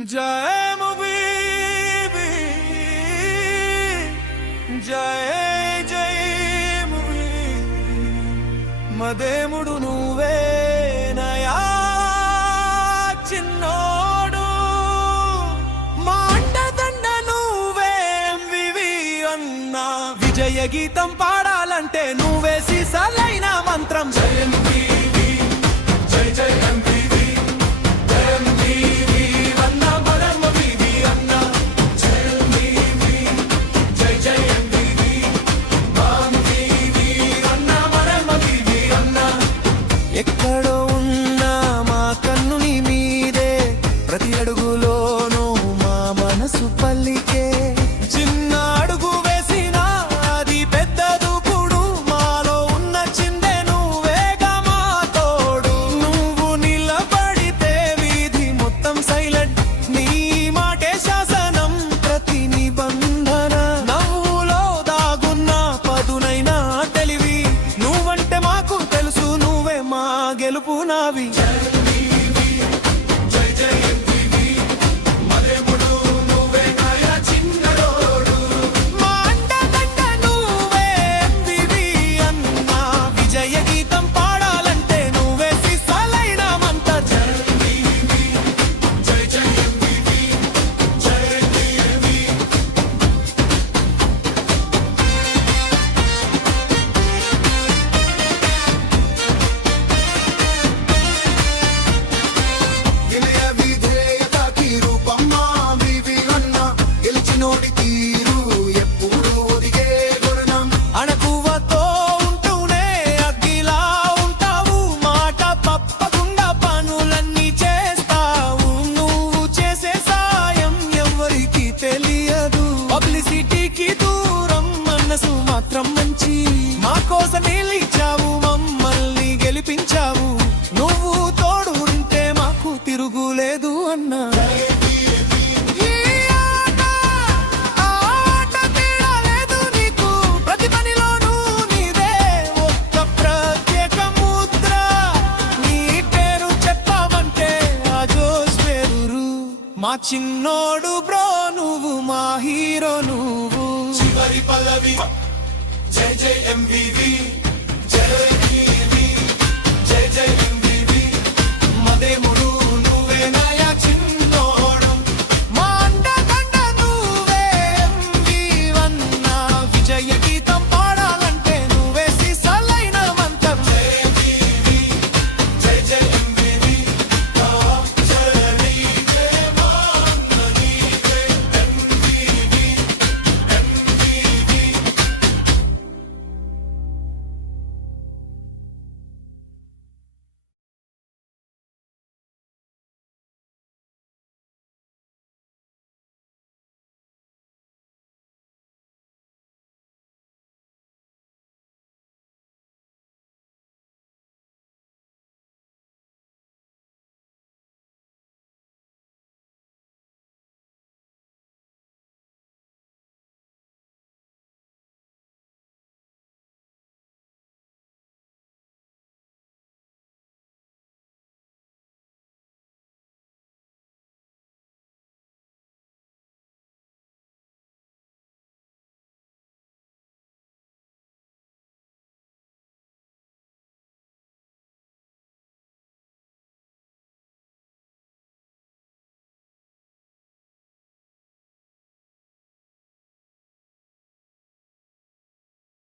जय मुबीबी जय जय मुबी मदेमुडु నువ్వే నయా చిన్నోడు మా అండదండ నువ్వే ఎంవివి అన్నా విజయ గీతం పాడాలంటే నువ్వే సీసలైన మంత్రం జయ ఎంవివి జై జై ఎంవివి ఎక్కడో ఉన్నా మా కన్ను నీ మీదే ప్రతి అడుగులోనూ మా మనసు పల్లికే చిన్న అడుగు వేసినా అది పెద్ద దూకుడు మాలో ఉన్న చిందే నువ్వేగా మా తోడు నువ్వు నిలబడితే వీధి మొత్తం సైలెంట్ నీ మాటే శాసనం ప్రతి నిబంధన నవ్వులో దాగున్న పదునైనా తెలివి నువ్వంటే మాకు తెలుసు మా గెలుపు నావి జై జై ఎంవివి మదేముడు నువ్వే నయా చిన్నోడు మా అండదండ నువ్వే ఎంవివి అన్నా విజయ గీతం పాడాలంటే నువ్వే సిసలైన మంత్రం జై ఎంవివి జై జై ఎంవివి జై ఎంవివి నోడి తీరు ఎప్పుడు ఒదిగే గుణం అణకువతో ఉంటూనే అగ్గిలా ఉంటావు మాట తప్పకుండా పనులన్నీ చేస్తావు నువ్వు చేసే సాయం ఎవరికి తెలియదు పబ్లిసిటీకి దూరం మనసు మాత్రం మంచి మా కోసం నిలిచావు మమ్మల్ని గెలిపించావు నువ్వు తోడు ఉంటే మాకు తిరుగులేదు అన్నా మా చిన్నోడు బ్రో నువ్వు మా హీరో నువ్వు చివరి పల్లవి జై జై ఎంవివి